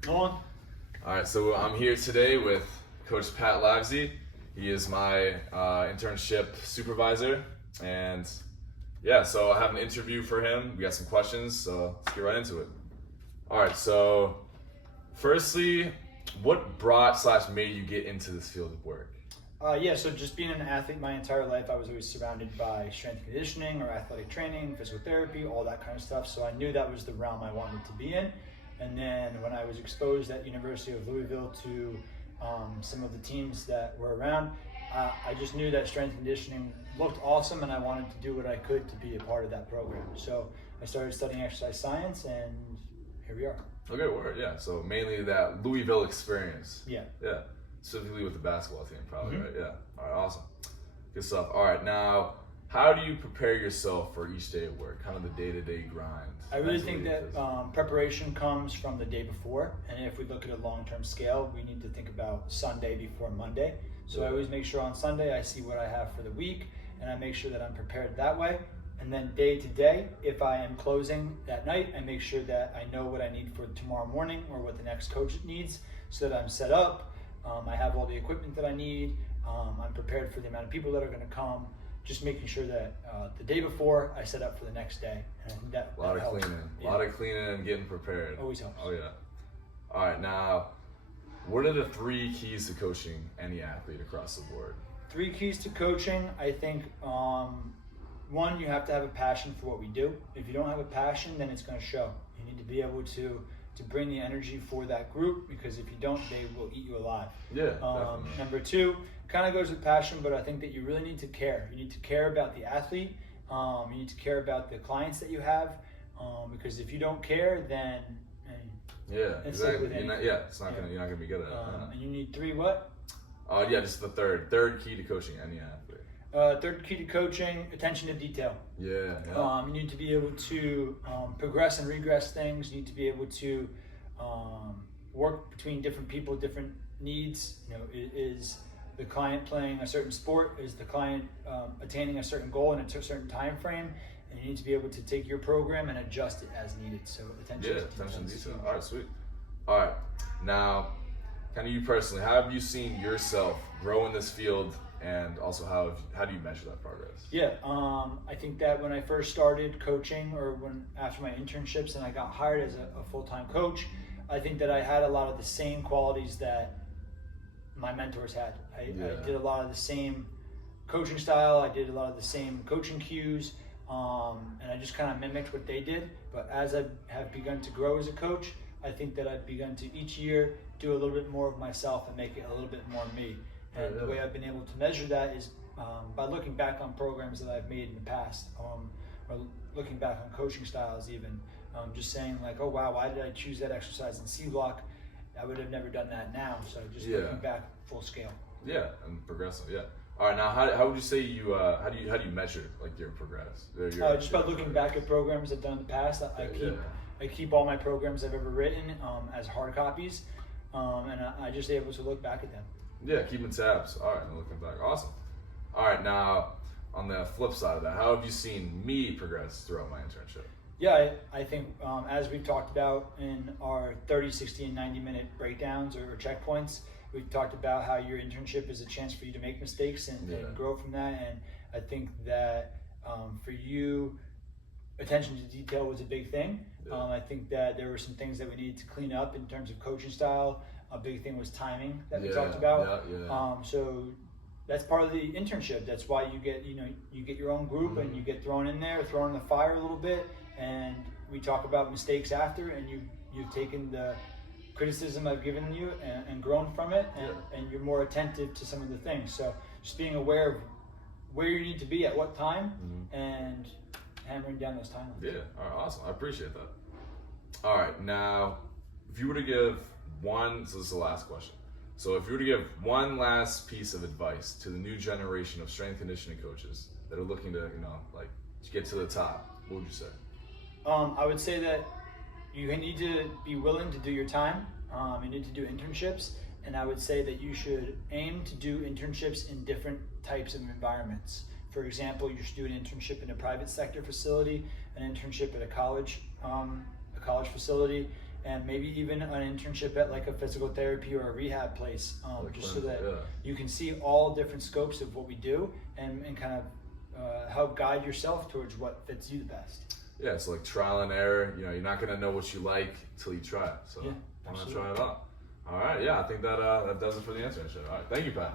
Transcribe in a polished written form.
Go on. All right, so I'm here today with Coach Pat Livesey. He is my internship supervisor, and yeah, so I have an interview for him. We got some questions, so let's get right into it. All right, so firstly, what brought/made you get into this field of work? So just being an athlete my entire life, I was always surrounded by strength and conditioning or athletic training, physical therapy, all that kind of stuff. So I knew that was the realm I wanted to be in. And then when I was exposed at University of Louisville to some of the teams that were around, I just knew that strength and conditioning looked awesome, and I wanted to do what I could to be a part of that program. So I started studying exercise science, and here we are. Okay, word, yeah. So mainly that Louisville experience. Yeah. Yeah. Specifically with the basketball team, probably, right? Yeah. All right, awesome. Good stuff. All right, now, how do you prepare yourself for each day of work, kind of the day-to-day grind? I really think that preparation comes from the day before, and if we look at a long-term scale, we need to think about Sunday before Monday. So I always make sure on Sunday I see what I have for the week, and I make sure that I'm prepared that way. And then day to day, if I am closing that night, I make sure that I know what I need for tomorrow morning or what the next coach needs, so that I'm set up. I have all the equipment that I need. I'm prepared for the amount of people that are going to come. Just making sure that the day before I set up for the next day. And I think that a lot of helps. cleaning, a lot of cleaning and getting prepared. Always helps. Oh yeah. All right, now, what are the 3 keys to coaching any athlete across the board? 3 keys to coaching. I think 1, you have to have a passion for what we do. If you don't have a passion, then it's going to show. You need to be able to bring the energy for that group, because if you don't, they will eat you alive. Yeah, definitely. Number 2, kind of goes with passion, but I think that you really need to care. You need to care about the athlete. You need to care about the clients that you have, because if you don't care, then yeah, exactly. You're not gonna be good at it. And you need 3 what? Just the third key to coaching any athlete. 3rd key to coaching: attention to detail. Yeah. You need to be able to progress and regress things. You need to be able to work between different people, different needs. Is the client playing a certain sport? Is the client attaining a certain goal in a certain time frame? And you need to be able to take your program and adjust it as needed. So attention to detail. All right, sweet. All right, now, kind of you personally, how have you seen yourself grow in this field? And also, how do you measure that progress? Yeah, I think that when I first started coaching, or after my internships and I got hired as a full-time coach, I think that I had a lot of the same qualities that my mentors had. I did a lot of the same coaching style. I did a lot of the same coaching cues, and I just kind of mimicked what they did. But as I have begun to grow as a coach, I think that I've begun to each year do a little bit more of myself and make it a little bit more me. And the way I've been able to measure that is by looking back on programs that I've made in the past, or looking back on coaching styles even. Just saying like, oh wow, why did I choose that exercise in C block? I would have never done that now. So just looking back full scale. Yeah, and progressive. Yeah. All right. Now, how would you say you how do you measure like your progress? Just by looking back at programs I've done in the past. I keep all my programs I've ever written as hard copies, and I just able to look back at them. Yeah, keeping tabs. All right, looking back. Awesome. All right, now, on the flip side of that, how have you seen me progress throughout my internship? Yeah, I think as we've talked about in our 30, 60, and 90-minute breakdowns or checkpoints, we've talked about how your internship is a chance for you to make mistakes and grow from that. And I think that for you, attention to detail was a big thing. I think that there were some things that we needed to clean up in terms of coaching style. A big thing was timing that we talked about. So that's part of the internship. That's why you get your own group and you get thrown in there, thrown in the fire a little bit, and we talk about mistakes after, and you've taken the criticism I've given you and grown from it, and you're more attentive to some of the things. So just being aware of where you need to be at what time and hammering down those timelines. Yeah, all right, awesome. I appreciate that. All right, now, if you were to give so this is the last question. So if you were to give one last piece of advice to the new generation of strength conditioning coaches that are looking to, to get to the top, what would you say? I would say that you need to be willing to do your time. You need to do internships, and I would say that you should aim to do internships in different types of environments. For example, you should do an internship in a private sector facility, an internship at a college facility, and maybe even an internship at like a physical therapy or a rehab place, just so that you can see all different scopes of what we do and kind of help guide yourself towards what fits you the best. Yeah, it's like trial and error. You know, you're not gonna know what you like till you try it. So Yeah, I'm gonna try it out. All right, yeah, I think that that does it for the answer. All right, thank you, Pat.